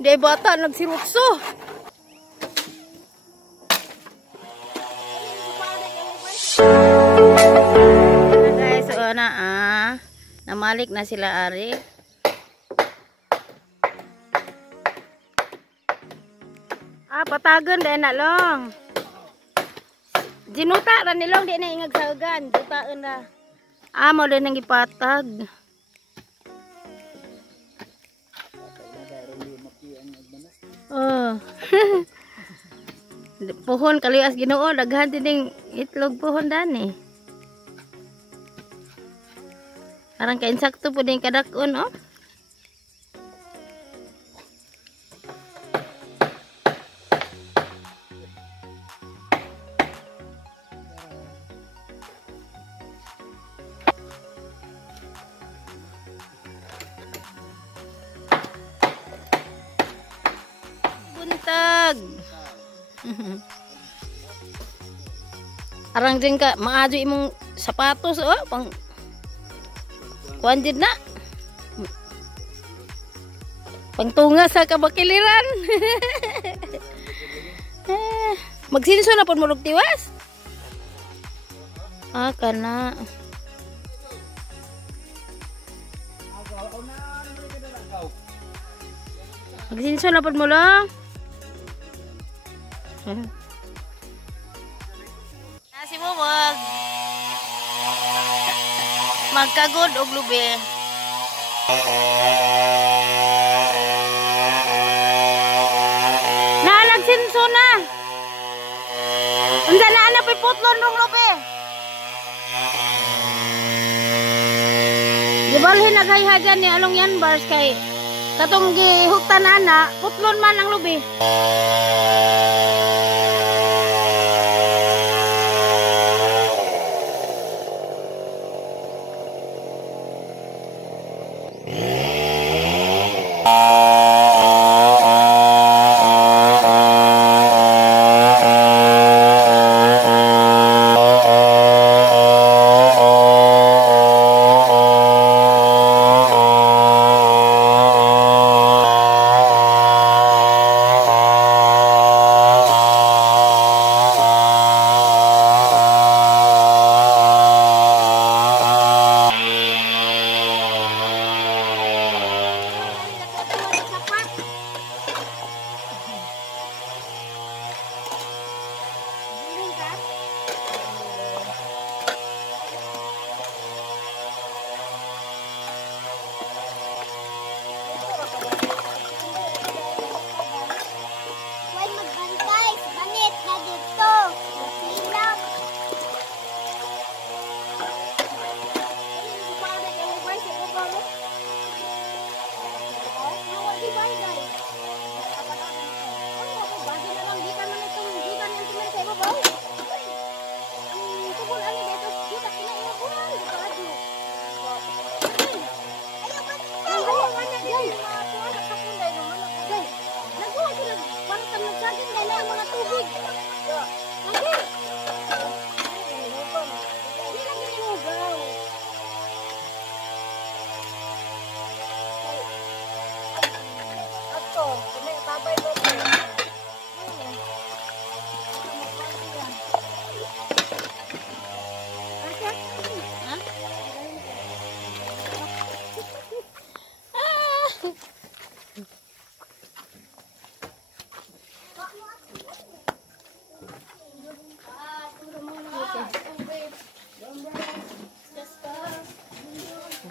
Di bata nagsirutso. Guys, so namalik na sila ari. Patagan dahil na long. Jinuta ra nilong di na ingag saugan. Jutaan na. Mo din ang ipatag. Oh. Pohon kalias Ginoo, daghan ding itlog pohon dani. Arang ka insakto po din kadakon oh. Buntag. Arang din ka maajo imong sapatos oh pang kuan din na. Pangtunga sa kabakiliran. Magsinso na pud mo tiwas. Kana. Magsinso na pud mo lang. Si Mumag magkagod og lubi. Nagsinso na. Unsa na ana putlon rong lubi. Gibalhin naghayhajan ni along yan bars kay katong gihuktan ana putlon man ang lubi.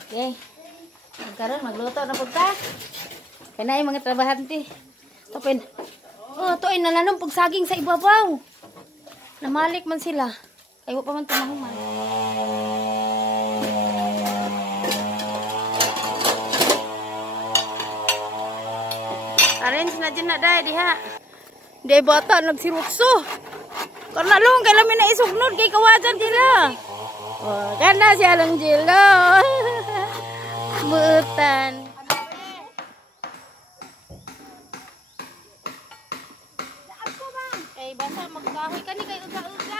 Okay. Karon magluto na pud ta. Kanay mga trabahante. Tapin. Oh, to ay nalanom pag saging sa ibabaw. Namalik man sila. Kay wa pa man tumahuman. Arrange na dyan na day diha. Day bata nagsirutso. Karena long kay lamin na isugnod kay kawajan sila. Oh, kana siya lang jilo. Butan. Kay basa magkahoy kani kay uga-uga.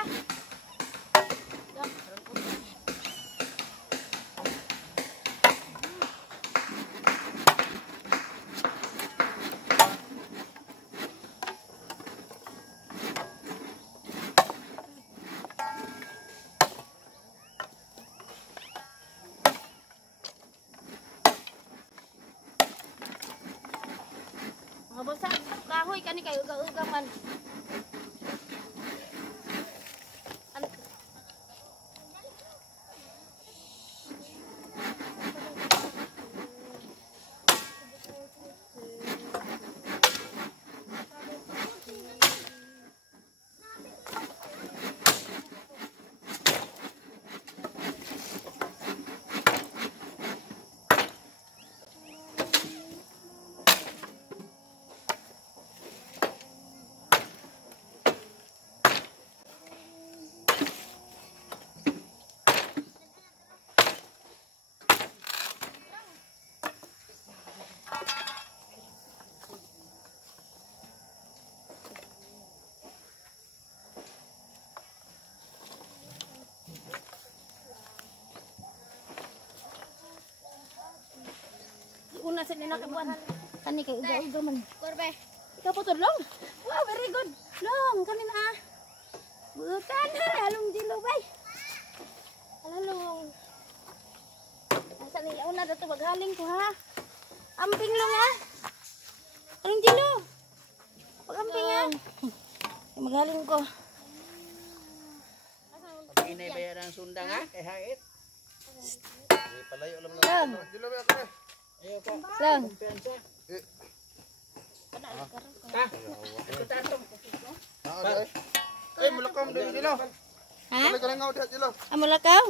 Mabasa kahoy kani kay uga-uga man. Una sa ninakabuan. Kani kay uga-uga man. Korbe. Ikaw po long. Wow, very good. Long, kani na. Bukan ha, halong dilo bay. Halong. Asa ni una dato maghaling ko ha. Amping long ha. Halong dilo. Pag-amping ha. Maghaling ko. Inay bayaran sundang ha, kay hait. Palayo lang na. Dilo ba ako? Ayo po. Lang. Kumpiyansa. Ha? Ito tatong. Ay, mulakaw mo dilo. Ha? Kali kali ngaw diha dilo. Amulakaw?